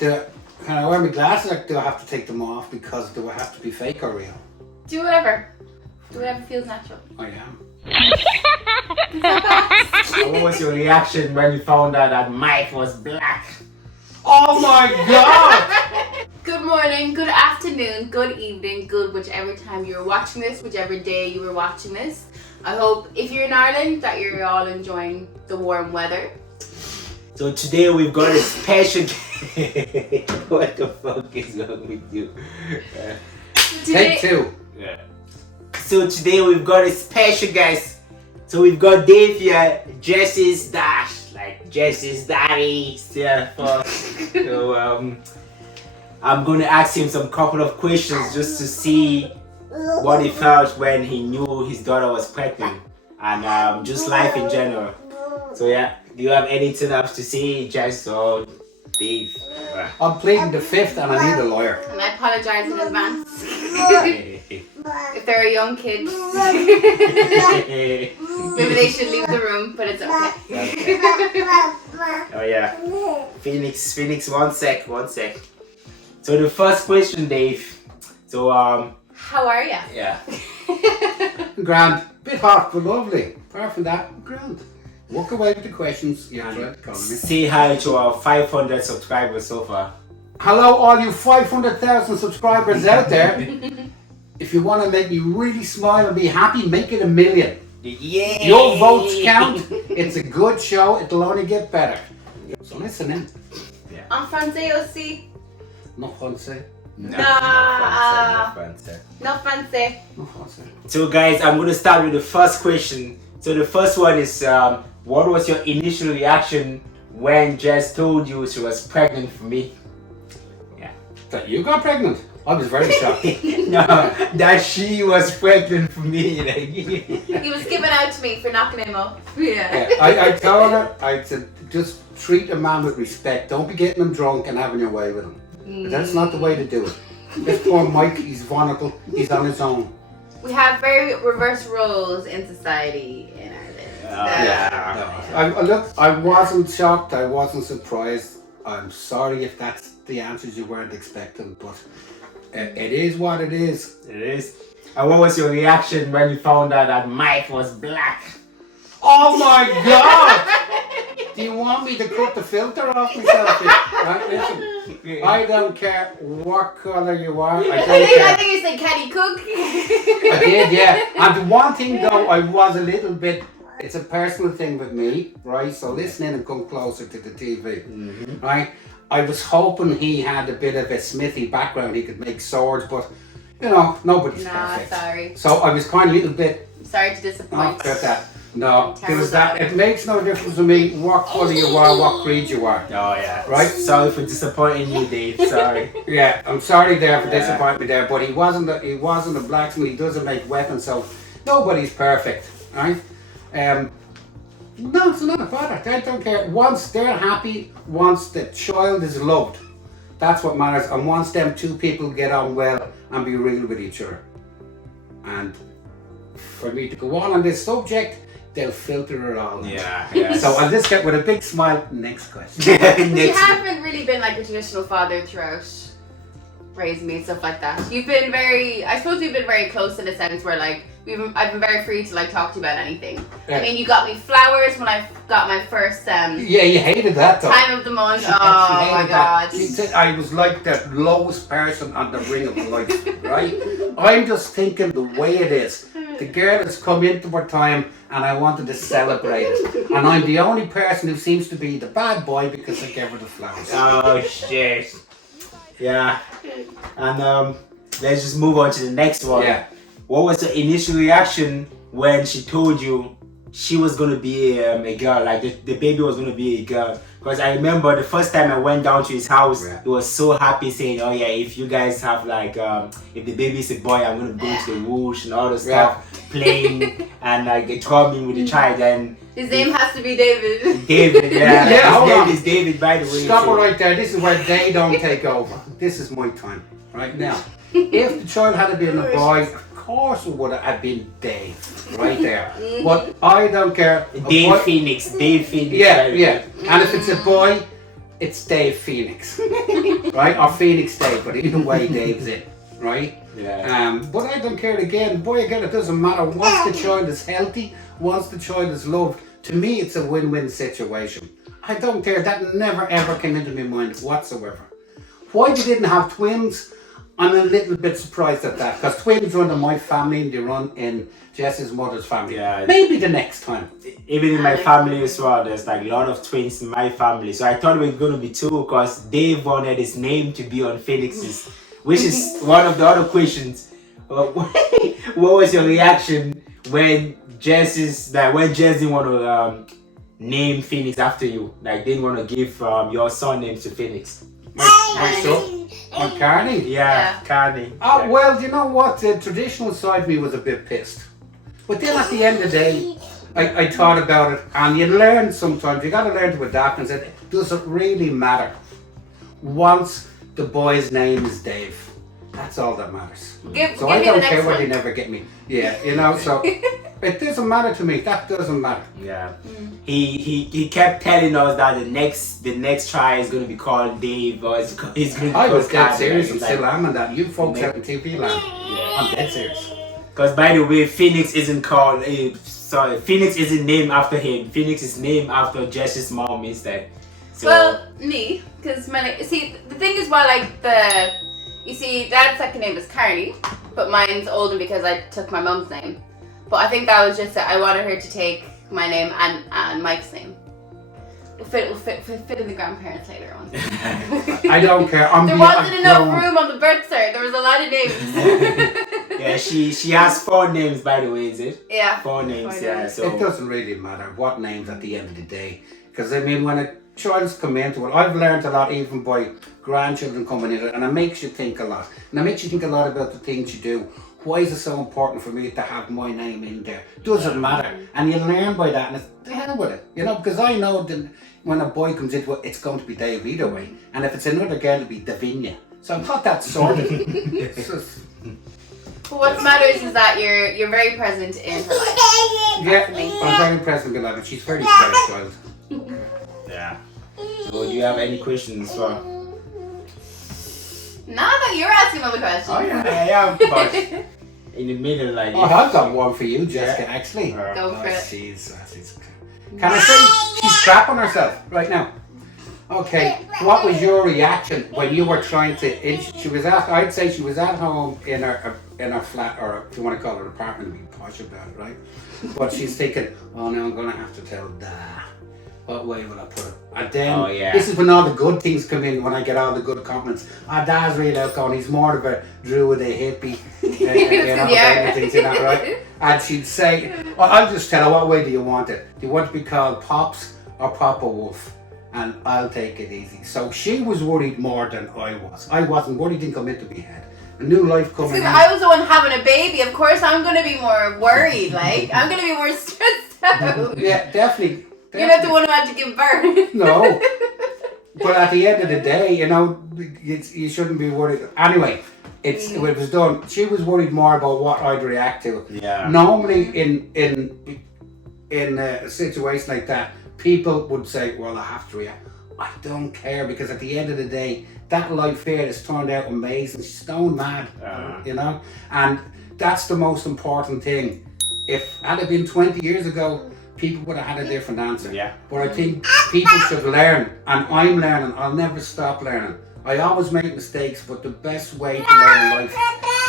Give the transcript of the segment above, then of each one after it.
Can I wear my glasses or do I have to take them off because do I have to be fake or real? Do whatever. Do whatever feels natural. I am. What was your reaction when you found out that Mike was black? Oh my God! Good morning, good afternoon, good evening, good whichever time you're watching this, whichever day you were watching this. I hope if you're in Ireland that you're all enjoying the warm weather. So today we've got a special. What the fuck is wrong with you? Take two. Yeah. So today we've got a special guest. So we've got Dave here, Jess's dash, like Jess's daddy. So I'm gonna ask him some couple of questions just to see what he felt when he knew his daughter was pregnant, and just life in general. So yeah, do you have anything else to say, Jess or Dave? I'm pleading the fifth and I need a lawyer. And I apologize in advance. If there are young kids, maybe they should leave the room, but it's okay. Oh yeah. Phoenix, one sec. So the first question, Dave. So How are ya? yeah. Grand. Bit hot but lovely. Apart from that, grand. Walk away with the questions. Yeah, Say hi to our 500 subscribers so far. Hello, all you 500,000 subscribers out there. If you want to make me really smile and be happy, make it 1 million. Yeah. Your votes count. It's a good show. It'll only get better. So listen in. En français aussi? No français. No français. No français. So guys, I'm gonna start with the first question. So the first one is, what was your initial reaction when Jess told you she was pregnant for me? Yeah. That you got pregnant? I was very shocked. No, that she was pregnant for me. Like. He was given out to me for knocking him up. Yeah. I told her, I said, just treat a man with respect. Don't be getting him drunk and having your way with him. But that's not the way to do it. This poor Mike, he's vulnerable. He's on his own. We have very reverse roles in society in Ireland. Look, I wasn't shocked. I wasn't surprised. I'm sorry if that's the answers you weren't expecting, but it is what it is. It is. And what was your reaction when you found out that Mike was black? Oh my God! Do you want me to cut the filter off myself here? Right, listen, I don't care what colour you are. I think you said can he cook? I did, yeah. And the one thing though, I was a little bit, it's a personal thing with me, right? So listen in and come closer to the TV, right? I was hoping he had a bit of a smithy background, he could make swords, but you know, nobody's perfect. Sorry. So I was kind of a little bit, Sorry to disappoint. about that. No, there was that. It makes no difference to me what colour you are, what creed you are. Oh yeah. Right? Sorry for disappointing you, Dave. Sorry. Yeah, I'm sorry there for disappointing me there, but he wasn't a blacksmith. He doesn't make weapons, so nobody's perfect, right? No, it's not a bother. I don't care. Once they're happy, once the child is loved, that's what matters. And once them two people get on well and be real with each other, and for me to go on this subject, they'll filter it all. Yeah. So I'll just get with a big smile. Next question. You haven't really been like a traditional father throughout raising me and stuff like that. You've been I suppose we've been very close in a sense where like I've been very free to like talk to you about anything. Yeah. I mean, you got me flowers when I got my first Yeah, you hated that though. time of the month. She Oh my hated God. that. She said I was like the lowest person on the ring of life, right? I'm just thinking the way it is. The girl has come into her time and I wanted to celebrate it. And I'm the only person who seems to be the bad boy because I gave her the flowers. Oh shit. Yeah. And let's just move on to the next one. Yeah. What was the initial reaction when she told you she was gonna be a girl, like the baby was gonna be a girl? Because I remember the first time I went down to his house, he was so happy saying, oh yeah, if you guys have like, if the baby is a boy, I'm gonna go to the whoosh and all the stuff, playing and like drumming with the child. And his name has to be David. David, yeah. Yeah, his name is David, by the way. Stop it right there. This is where they don't take over. This is my time. Right now. If the child had been a boy, of course it would have been Dave. Right there. But I don't care. Dave Phoenix. Yeah, yeah. And if it's a boy, it's Dave Phoenix, right? Or Phoenix Dave, but either way, Dave's in, right? Yeah. But I don't care again. Boy, again, it doesn't matter. Once the child is healthy, once the child is loved, to me, it's a win-win situation. I don't care. That never ever came into my mind whatsoever. Why they didn't have twins, I'm a little bit surprised at that, because twins run in my family and they run in Jess's mother's family. Yeah. Maybe the next time. Even in my family as well, there's like a lot of twins in my family. So I thought we were going to be two because Dave wanted his name to be on Phoenix's, which is one of the other questions. What was your reaction when Jess didn't want to name Phoenix after you? Like, didn't want to give your son names to Phoenix. My son, my Carney. Yeah, Carney. Oh, well, you know what? The traditional side of me was a bit pissed. But then at the end of the day, I thought about it, and you learn sometimes, you got to learn to adapt and say, does it really matter? Once the boy's name is Dave, that's all that matters. So I don't care what they never get me. Yeah, you know, so it doesn't matter to me. That doesn't matter. Yeah. He kept telling us that the next try is going to be called Dave, or he's going to be called I was dead Carney. serious, and Like, still am on that. You folks out in TV land. I'm dead serious. because by the way, Phoenix isn't called. Phoenix isn't named after him. Phoenix is named after Jess's mom instead. So, Well, me, because see, the thing is, you see, Dad's second name is Carney, but mine's older because I took my mum's name. But I think that was just that I wanted her to take my name and Mike's name. It'll fit in the grandparents later on. I don't care. There wasn't enough room on the birth cert. There was a lot of names. yeah, she has 4 names, by the way, is it? Yeah. 4 names, 4 yeah. names. So It doesn't really matter what names at the end of the day. Because, I mean, when a child's come into it, I've learned a lot even by grandchildren coming in it, and it makes you think a lot. And it makes you think a lot about the things you do. Why is it so important for me to have my name in there? Doesn't matter. And you learn by that, and it's the hell with it. You know, because I know that when a boy comes into it, it's going to be Dave either way. And if it's another girl, it'll be Davinia. So I thought that's sorted. It's just... But what matters is that you're very present in her life. Yeah, I'm very present in my life, and she's very proud child. yeah. So do you have any questions for? Now that you're asking all the questions. Oh yeah, but in the middle, like. Oh, I've got one for you, Jessica, actually. Go for it. She's can I say she's crap on herself right now? Okay, what was your reaction when you were trying to? I'd say she was at home in her flat, or if you want to call it an apartment, to be posh about it, right? But she's thinking, oh no, I'm gonna have to tell Dad. What way will I put it? And then this is when all the good things come in. When I get all the good compliments, Dad's really outgoing. He's more of a druid, a hippie, things in that, right? And she'd say, well, I'll just tell her, what way do you want it? Do you want to be called Pops or Papa Wolf? And I'll take it easy. So she was worried more than I was. I wasn't worried. Didn't come into my head. A new life coming in. I was the one having a baby. Of course, I'm going to be more worried. Like, I'm going to be more stressed out. Yeah, definitely. You're not the one who had to give birth. No. But at the end of the day, you know, you shouldn't be worried. Anyway, it was done. She was worried more about what I'd react to. Yeah. Normally, in a situation like that, people would say, well, I have to react. I don't care, because at the end of the day, that life here has turned out amazing. She's stone mad, you know? And that's the most important thing. If had it been 20 years ago, people would have had a different answer. Yeah. But I think people should learn, and I'm learning. I'll never stop learning. I always make mistakes, but the best way to learn in life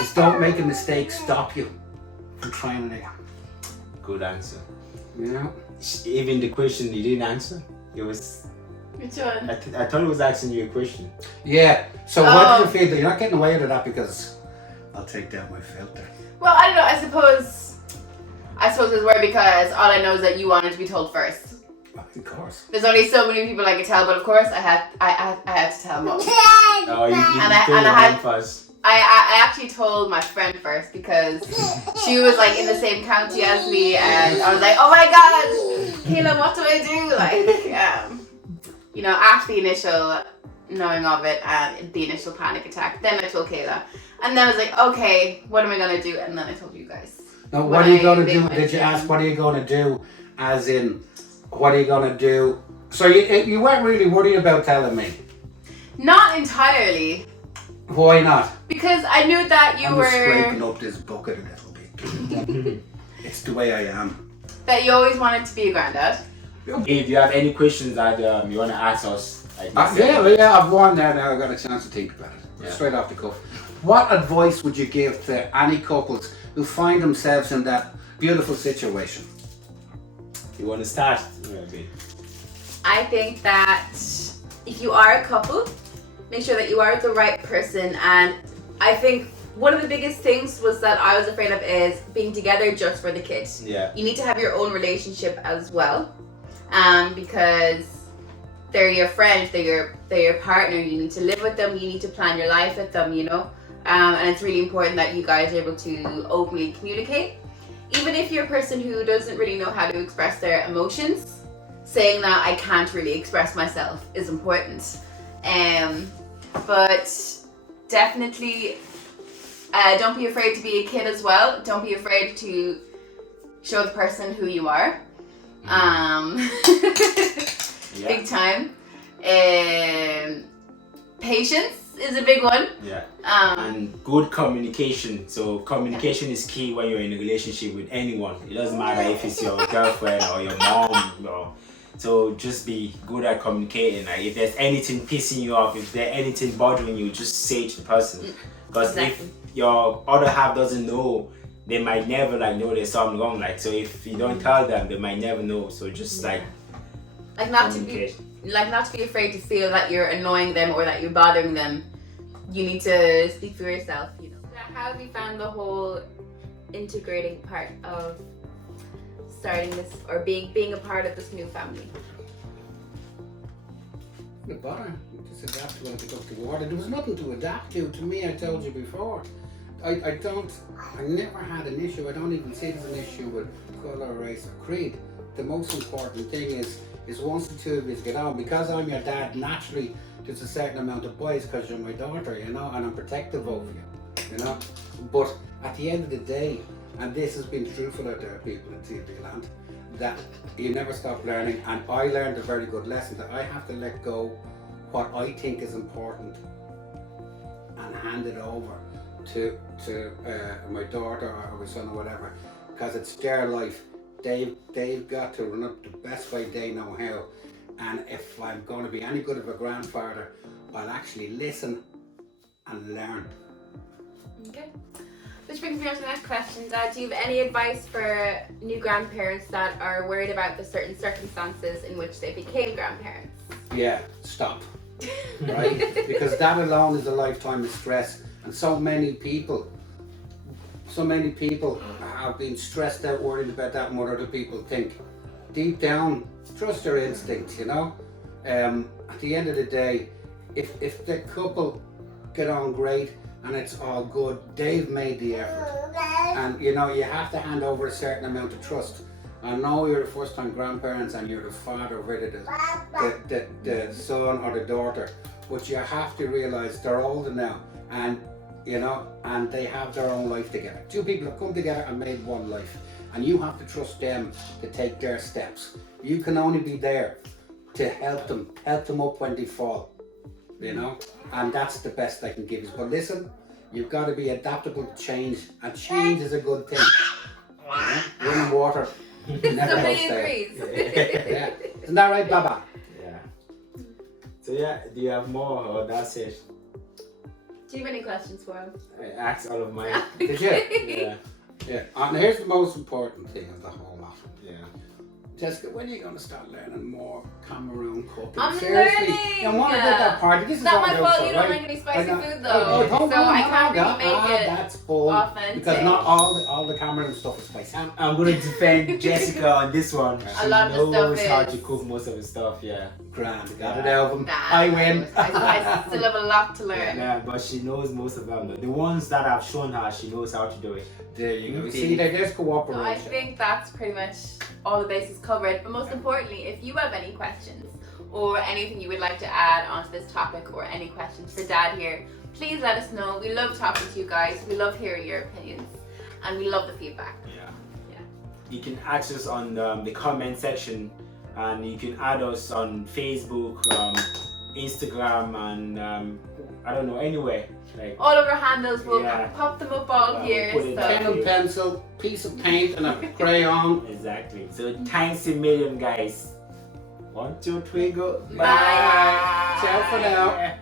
is don't make a mistake stop you from trying it again. Good answer. You know? Even the question you didn't answer, it was. Which one? I thought it was asking you a question. Yeah. So what do you feel that you're not getting away with that? Because I'll take down my filter. Well, I don't know. I suppose it's weird because all I know is that you wanted to be told first. Of course. There's only so many people I could tell, but of course I had to tell Mum. Oh, you told your mom first. I actually told my friend first because she was like in the same county as me, and I was like, oh my god, Kayla, what do I do? Like, you know, after the initial knowing of it and the initial panic attack, then I told Kayla, and then I was like, okay, what am I gonna do? And then I told you guys. Now, what are you gonna do? Did you ask what are you gonna do? As in, what are you gonna do So you weren't really worried about telling me. Not entirely, Why not? because I knew that you I'm were just scraping up this bucket a little bit. It's the way I am. that you always wanted to be a granddad. If you have any questions that you want to ask us, like you said, Yeah, I've won there now. I got a chance to think about it. Yeah. Straight off the cuff. What advice would you give to any couples who find themselves in that beautiful situation? you want to start? I think that if you are a couple, make sure that you are the right person. And I think one of the biggest things was that I was afraid of is being together just for the kids. Yeah. You need to have your own relationship as well, because they're your friends, they're your partner. You need to live with them. You need to plan your life with them. You know, and it's really important that you guys are able to openly communicate. Even if you're a person who doesn't really know how to express their emotions, saying that I can't really express myself is important. But definitely don't be afraid to be a kid as well. Don't be afraid to show the person who you are. Big time. Patience is a big one. Yeah. And good communication. So communication is key when you're in a relationship with anyone. It doesn't matter if it's your girlfriend or your mom, you know. So just be good at communicating. Like if there's anything pissing you off, if there's anything bothering you, just say it to the person. Because Exactly. if your other half doesn't know, they might never know there's something wrong. So if you don't tell them, they might never know. So just not to be afraid to feel that you're annoying them or that you're bothering them. You need to speak for yourself, you know. How have you found the whole integrating part of starting this or being a part of this new family? No bother. Just adapt when I pick up the water. There was nothing to adapt to. To me, I told you before. I never had an issue. I don't even see it as an issue with colour, race or creed. The most important thing is once the two of you get on, because I'm your dad, naturally there's a certain amount of boys because you're my daughter, you know, and I'm protective over you, you know. But at the end of the day, and this has been truthful out there, people in TV land, that you never stop learning. And I learned a very good lesson that I have to let go what I think is important and hand it over to my daughter or my son or whatever, because it's their life. They've got to run up the best way they know how. And if I'm going to be any good of a grandfather, I'll actually listen and learn. Okay. Which brings me on to the next question. Dad, do you have any advice for new grandparents that are worried about the certain circumstances in which they became grandparents? Yeah, stop. Right? Because that alone is a lifetime of stress. And so many people have been stressed out, worried about that and what other people think. Deep down, trust your instincts, you know? At the end of the day, if the couple get on great and it's all good, they've made the effort. And you know, you have to hand over a certain amount of trust. I know you're the first time grandparents and you're the father of either the son or the daughter, but you have to realize they're older now, and you know, and they have their own life together. Two people have come together and made one life, and you have to trust them to take their steps. You can only be there to help them up when they fall, you know, and that's the best I can give you. But listen, you've got to be adaptable to change, and change is a good thing. Running water never Somebody goes stale. agrees. Yeah. Isn't that right, Baba? Yeah. So yeah, do you have more or that's it? Do you have any questions for him? I asked all of mine. Did you? Yeah. Yeah. And here's the most important thing of the whole lot. Yeah. Jessica, when are you going to start learning more Cameroon cooking? I'm Seriously, learning. you want to get that party. This It's is not all my jokes, fault all you don't right? like any spicy I know- food though. hold So on, I can't really make it That's bull. authentic. Because not all the Cameroon stuff is spicy. I'm gonna defend Jessica on this one. A She lot of the knows stuff how is- to cook most of the stuff, yeah. Grand. Got it out of them. Nah, I win. I still have a lot to learn. Yeah, but she knows most of them. The ones that I've shown her, she knows how to do it. There you go. Okay. See, there's So I cooperation. think that's pretty much all the bases covered. But most importantly, if you have any questions or anything you would like to add onto this topic or any questions for Dad here, please let us know. We love talking to you guys. We love hearing your opinions. And we love the feedback. Yeah. Yeah. You can ask us on the comment section and you can add us on Facebook, Instagram, and I don't know, anywhere. Like, all of our handles, we'll Yeah. pop them up all here. We'll put it So. Pen and pencil, piece of paint, and a crayon. exactly. So thanks a million, guys. 1, 2, 3, go. Bye. Ciao for now.